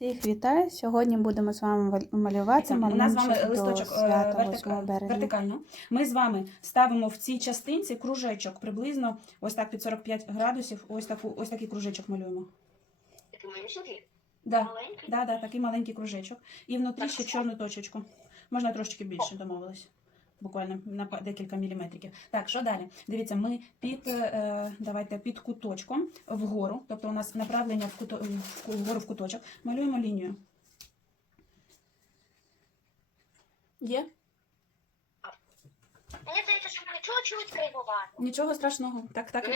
Всіх вітаю! Сьогодні будемо з вами малювати У нас з вами листочок е, свята вертика- вертикально. Ми з вами ставимо в цій частинці кружечок приблизно ось так під 45 градусів. Ось таку ось такий кружечок малюємо. Да, маленькі. да, да, такий маленький кружечок. І внутрі Так, ще чорну точечку. Можна трошечки більше домовились. Буквально на декілька міліметриків. Так, що далі? Дивіться, ми під е, давайте під куточком вгору, тобто у нас направлення в куто, вгору в куточок, малюємо лінію. Є? Мені здається, що чуть-чуть кривувати. Нічого страшного. Так, так.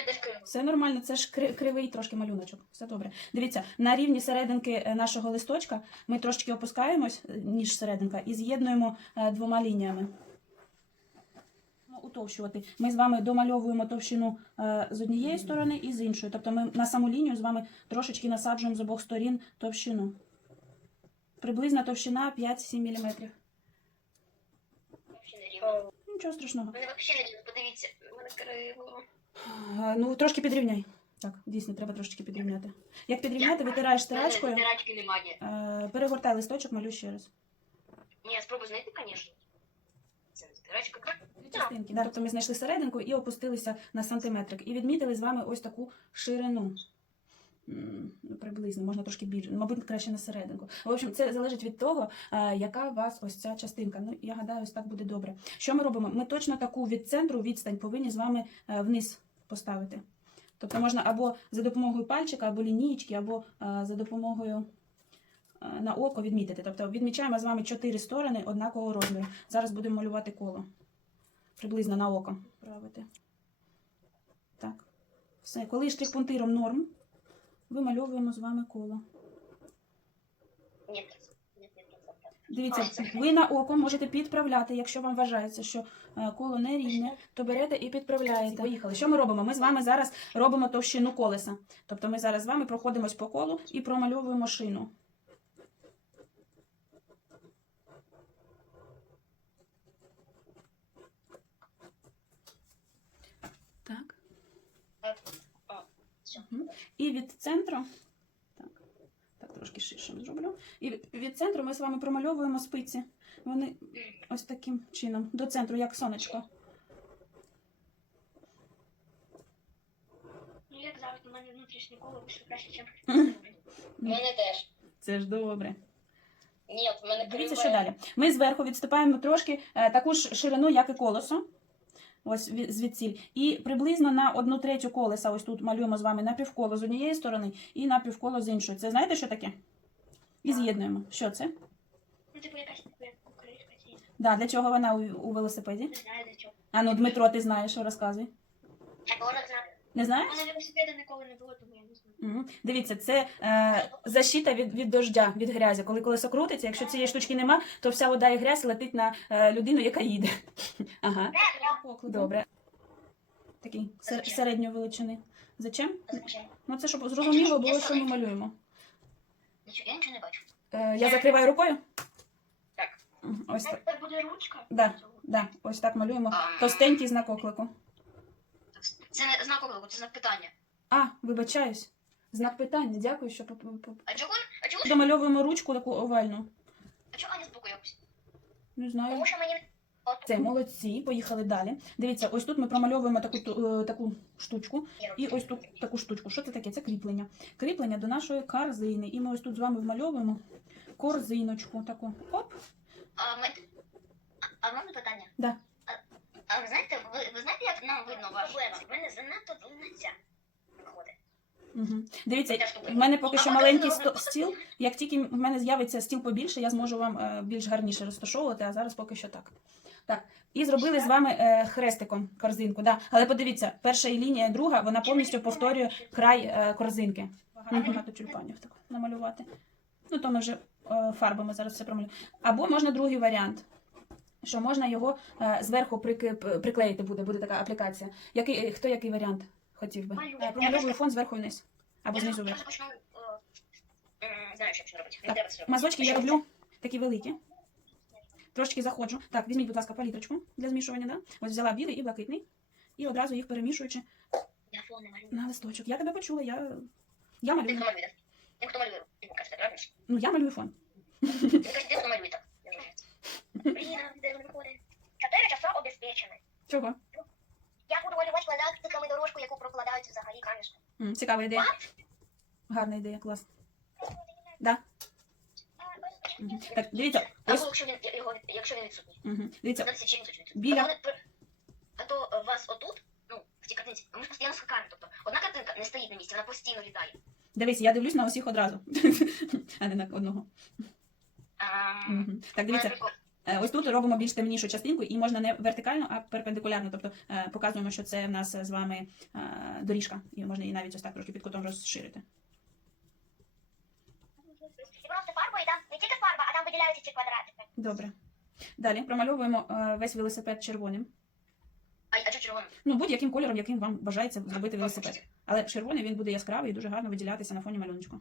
Все нормально, це ж кривий трошки малюночок. Все добре. Дивіться, на рівні серединки е, нашого листочка ми трошки опускаємось, е, ніж серединка, і з'єднуємо е, двома лініями. Утовщувати. Ми з вами домальовуємо товщину е, з однієї сторони і з іншої. Тобто ми на саму лінію з вами трошечки насаджуємо з обох сторін товщину. Приблизна товщина 5-7 мм. Нічого страшного. Мене взагалі не рівно, подивіться. Мене криво. Е, Ну, трошки підрівняй. Так, дійсно, треба трошечки підрівняти. Як підрівняти, витираєш немає. Е, Перегортай листочок, малюй ще раз. Ні, я спробую знайти, звісно. Це не стирачка. Дві частинки. Да? Тобто ми знайшли серединку і опустилися на сантиметрик. І відмітили з вами ось таку ширину. Ну, Приблизно, можна трошки більше, мабуть, краще на серединку. В общем, це залежить від того, е, яка у вас ось ця частинка. Ну, я гадаю, ось так буде добре. Що ми робимо? Ми точно таку від центру відстань повинні з вами е, вниз поставити. Тобто можна або за допомогою пальчика, або лінієчки, або е, за допомогою на око відмітити. Тобто відмічаємо з вами чотири сторони однакового розміру. Зараз будемо малювати коло. Приблизно на око правити. Так. Все. Коли штрих-пунктиром норм, вимальовуємо з вами коло. Дивіться, ви на око можете підправляти, якщо вам вважається, що е, коло не рівне, то берете і підправляєте. Поїхали. Що ми робимо? Ми з вами зараз робимо товщину колеса. Тобто ми зараз з вами проходимось по колу і промальовуємо шину. Так. Все. І від центру. Так, так трошки ширшим зроблю. І від- від центру ми з вами промальовуємо спиці. Вони ось таким чином, до центру, як сонечко. Ну, як завжди, у мене внутрішнє коло вийшло краще, ніж мене теж. Це ж добре. Ні, в мене Дивіться, що далі. Ми зверху відступаємо трошки е, таку ж ширину, як і колесо. Ось звідсіль. І приблизно на одну третю колеса, ось тут малюємо з вами напівколо з однієї сторони і на півколо з іншої. Це знаєте, що таке? І з'єднуємо. Що це? Ну, типу, якась. Да, для чого вона у, велосипеді? Не знаю, для чого. А ну, Дмитро, ти знаєш, що розказуй. Я не знаю. Не У знаєш? мене велосипеда ніколи не було, тому я не знаю. Мгм. Дивіться, це е, защита від, від дождя, від грязі. Коли колесо крутиться, якщо цієї штучки нема, то вся вода і грязь летить на е, людину, яка їде. Ага. Добре. Такий сер- Зачем? середньої величини. Зачем? Означає. Ну це щоб зрозуміло було, що ми малюємо. Нічого, я нічого не бачу. Е, я закриваю рукою. Так. Мгм, Ось так. Це буде ручка? Да. Да, ось так малюємо. Товстенький знак оклику. Це не знак оклику, це знак питання. А, вибачаюсь. Знак питання. Дякую, що по- по- по- А чого? А чого? домальовуємо ручку таку овальну. А чого Аня збоку? Не знаю. Тому що мені... Це молодці, поїхали далі. Дивіться, ось тут ми промальовуємо таку, ту- е, таку штучку, і ось тут таку штучку. Що це таке? Це кріплення. Кріплення до нашої корзини. І ми ось тут з вами вмальовуємо корзиночку таку. Оп. А, ми... а, а в мене питання? Да. А, а ви знаєте, ви, ви знаєте, нам видно ваш В мене занадто длинна виходить. Угу. Дивіться, в мене поки що маленький сто- стіл. Як тільки в мене з'явиться стіл побільше, я зможу вам е, більш гарніше розташовувати, а зараз поки що так. Так. І зробили з вами е, хрестиком корзинку. Да. Але подивіться, перша і лінія, друга, вона повністю повторює край е, корзинки. Багато, багато тюльпанів так намалювати. Ну, то ми вже е, фарбами зараз все промалюємо. Або можна другий варіант. Що можна його е, зверху приклеїти буде, буде така аплікація. Який, е, хто який варіант хотів би? Е, Промальовую фон зверху вниз. Або знизу вверх. Так. Мазочки я роблю такі великі. Трошки заходжу. Так, візьміть, будь ласка, палітрочку для змішування. Да? Ось взяла білий і блакитний. І одразу їх перемішуючи на листочок. Я тебе почула, я, я малюю. хто хто? Ну, я малюю фон. Ти воно малює так? Я розумію. Блін, а де виходить? Чотири часа обезпечені. Чого? Я буду малювати квадратиками дорожку, яку прокладають взагалі камішки. М, цікава ідея. Гарна ідея, клас. Да. Мгм. Так, дивіться, Або ось, якщо він, його, якщо він відсутній. угу. дивіться, Подивіться, чи відсутній. Біля- А, вони при- а то е, вас отут, ну, в цій картинці, ми ж постійно скакаємо. Тобто, одна картинка не стоїть на місці, вона постійно літає. дивись, я дивлюсь на усіх одразу, а не на одного. А, Мгм. Так, дивіться, прикол. Е, Ось тут робимо більш темнішу частинку, і можна не вертикально, а перпендикулярно. Тобто е, показуємо, що це в нас з вами е, доріжка, і можна її навіть ось так трошки під кутом розширити. І просто фарбою, і там не тільки фарба, а там виділяються ці квадратики. Добре. Далі промальовуємо весь велосипед червоним. А, а що червоним? Ну, будь-яким кольором, яким вам бажається зробити велосипед. Але червоний він буде яскравий і дуже гарно виділятися на фоні малюночку.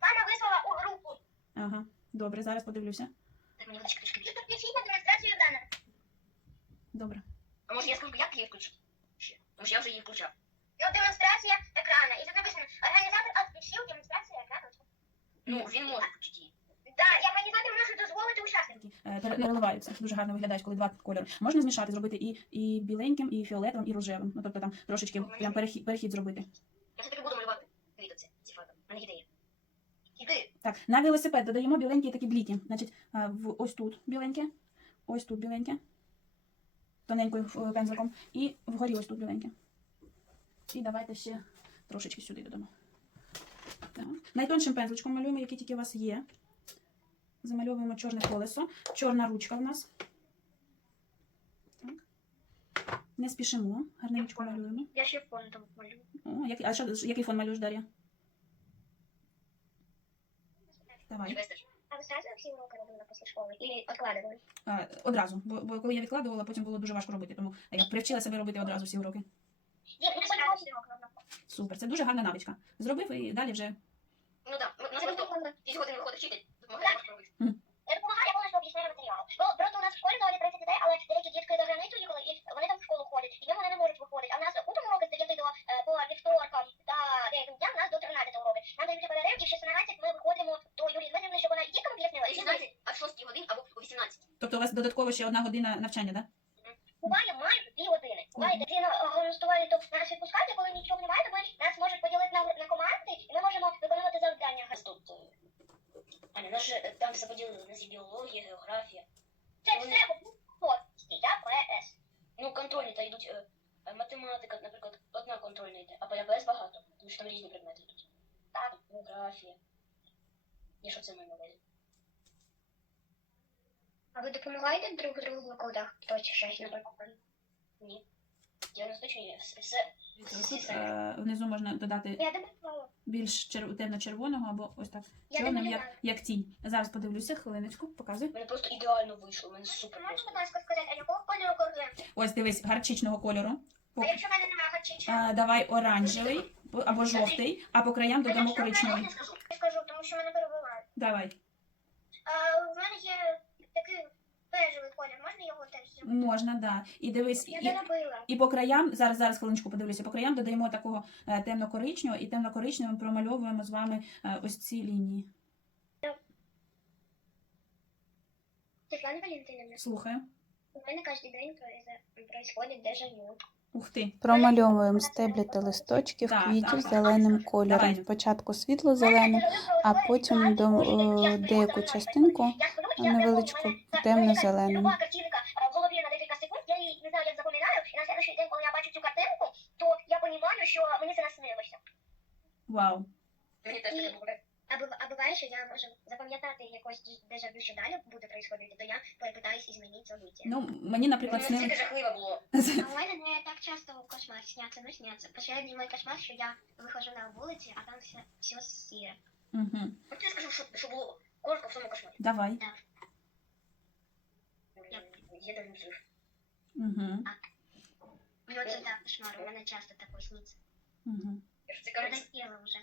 Мама вислала у групу. Ага, добре, зараз подивлюся. Так мені водички трішки. Тут включіть на демонстрацію Дана. Добре. А може я скажу, як її включити? Тому що я вже її включав. Ну, демонстрація екрана. І тут написано, організатор відключив демонстрацію екрану. Ну, він може включити її. Так, і організатор може дозволити учасникам. Е, пере- Переливаються. Дуже гарно виглядають, коли два кольори. Можна змішати, зробити і, і біленьким, і фіолетовим, і рожевим. Ну, тобто там трошечки прям перехід, перехід зробити. Я все-таки буду малювати. Дивіться, це, ці фарби. У мене ідея. Іди. Так, на велосипед додаємо біленькі такі бліки. Значить, е, в, ось тут біленьке, ось тут біленьке, тоненькою е, пензликом, і вгорі ось тут біленьке. І давайте ще трошечки сюди додамо. Так. Найтоншим пензличком малюємо, який тільки у вас є. Замальовуємо чорне колесо, чорна ручка в нас. Так. Не спішимо, гарненько малюємо. Я ще фон там малюю. О, який, а що, який фон малюєш, Дар'я? Давай. Ви сразу всі уроки робили після школи? Или откладывали? А, одразу, бо, бо коли я відкладувала, потім було дуже важко робити. Тому я привчила себе робити одразу всі уроки. Ні, ми не всі уроки робили. Супер, це дуже гарна навичка. Зробив і далі вже. Ну так, у нас просто 6 годин виходить вчитель, допомагає робити. Я допомагаю, я повністю об'ясняю матеріал. Бо просто у нас в школі доволі 30 дітей, але деякі дітки за границю їхали, і вони там в школу ходять, і тому вони не можуть виходити. А в нас утром уроки з 9 до е, по вівторкам та деяким дням у нас до 13 уроки. Нам дають перерив, і в 16 ми виходимо до Юлії Дмитрівни, щоб вона і діткам об'яснила, і 16, а в 6 годин або о 18. Тобто у вас додатково ще одна година навчання, так? Буває майже дві години. Буває, тоді на гостували, то нас відпускати, коли нічого немає, то ми нас можуть поділити на, на команди, і ми можемо виконувати завдання. Тут, Аня, нас же там все поділили, у нас є біологія, географія. Це все я ПС. Ну, контрольні та йдуть е, математика, наприклад, одна контрольна йде, а по ЯПС багато, тому що там різні предмети йдуть. Так. Географія. І що це ми мовили? А ви допомагаєте друг другу, коли хтось щось не допомагає? Ні. Я все. Тут е, внизу можна додати Я допомагала. більш чер... темно-червоного або ось так Я чорним, як, як тінь. Зараз подивлюся, хвилиночку, показуй. Мене просто ідеально вийшло, мене супер. Можеш, будь ласка, сказати, а якого кольору кордон? Ось дивись, гарчичного кольору. По- А якщо в мене немає харчича? Е, давай оранжевий або жовтий, а по краям додамо коричневий. Я скажу. Тому що мене перебувають. Давай. А в мене є бежевий колір, можна його теж зробити? Можна, да. І дивись, Я і, доробила. І по краям, зараз зараз хвилиночку подивлюся, по краям додаємо такого е, темно-коричневого і темно-коричневим промальовуємо з вами е, ось ці лінії. Світлана Валентинівна. Слухаю. У мене кожен день происходит дежавю. Ух ти. Промальовуємо стеблі та листочків Так, квітів так. зеленим кольором. Давай. Спочатку світло-зеленим, а потім до е, деяку частинку невеличку темно-зеленим. Люба картинка е, в голові на декілька секунд, я її не знаю, як запам'ятаю, і на следующий день, коли я бачу цю картинку, то я розумію, що мені це наснилося. Вау. Мені теж таке. А, бува- а буває, що я можу запам'ятати якось дежавю, що далі буде происходити, то я перепитаюсь і змінити события. Ну, мені, наприклад, снило. жахливо було. А у мене не так часто кошмар сняться, ну сняться. Последній мой кошмар, що я виходжу на вулиці, а там все, все сіре. Угу. От я скажу, що, що було коротко в тому кошмарі. Давай. Я давно жив. Угу. Ну, це так, кошмар, у мене часто такое сниться. Угу. Надоело вже.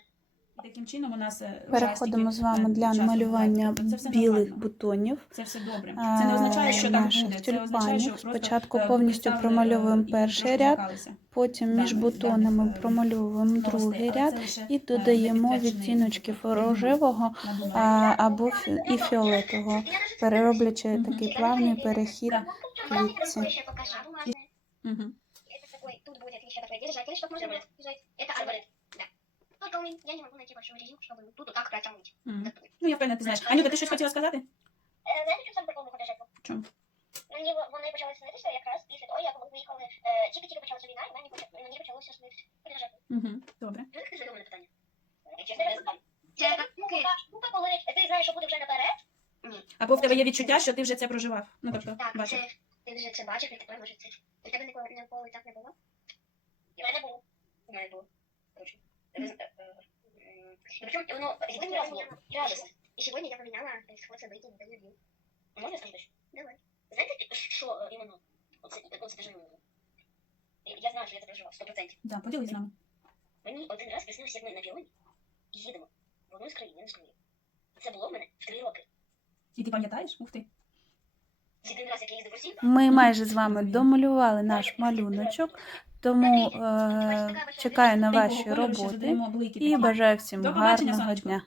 І таким чином у нас е, Переходимо ужастики, з вами е, для часом малювання бувають. Тобто це все білих нормально. бутонів. Це все добре. а, Це не означає, що так наших буде. Це означає, що тюльпанів. просто Спочатку е, повністю представили, промальовуємо і перший трошки ряд, злякалися. потім Да, між да, бутонами е, промальовуємо новостей, другий але ряд це лише, і е, додаємо непідтверджений відтіночків такий рожевого надуманий. а, або фі- і фіолетового, перероблячи Мгм. такий плавний перехід Да. квітці. еще покажу. Мгм. Это такой, тут будет еще такой держатель, чтобы можно было держать. Это арбалет. Только я не могу найти большую резинку, чтобы тут вот так протянуть. Вот так. Ну, я впевнена, ти знаєш. Анюта, ти щось хотіла сказати? Е, Знаєте, чому саме прикол мого? Чому? Мені во- вони почали снитися якраз після того, як ми виїхали, е, тільки-тільки почалася війна, і мені, поч- мені почалося снитися держатель. Угу. Добре. Ти задумане питання. Чесно, не знаю. Це так, ну, ну, так, коли ти знаєш, що буде вже наперед, Або в тебе є відчуття, що ти вже це проживав. Ну, тобто, так, бачив. це, ти вже це бачив, і тепер може це. У тебе ніколи, ніколи так не було? І в мене було. У мене було. Точно. Причем, ну, сегодня раз было. Радостно. И сегодня я поменяла исход событий на интервью. Можно я скажу дальше? Давай. Знаете, что э, именно? Вот це, вот це даже Я- Я знаю, що я це переживав, 100%. Да, поділись з нами. Мені один раз приснилося, як ми на піоні і їдемо в одну з країн, в Росію. Це було в мене в три роки. І ти пам'ятаєш? Ух ти. Єдиний раз, як я їздив в Росію. Ми майже з вами домалювали наш малюночок, тому е, чекаю на ваші роботи і бажаю всім гарного дня.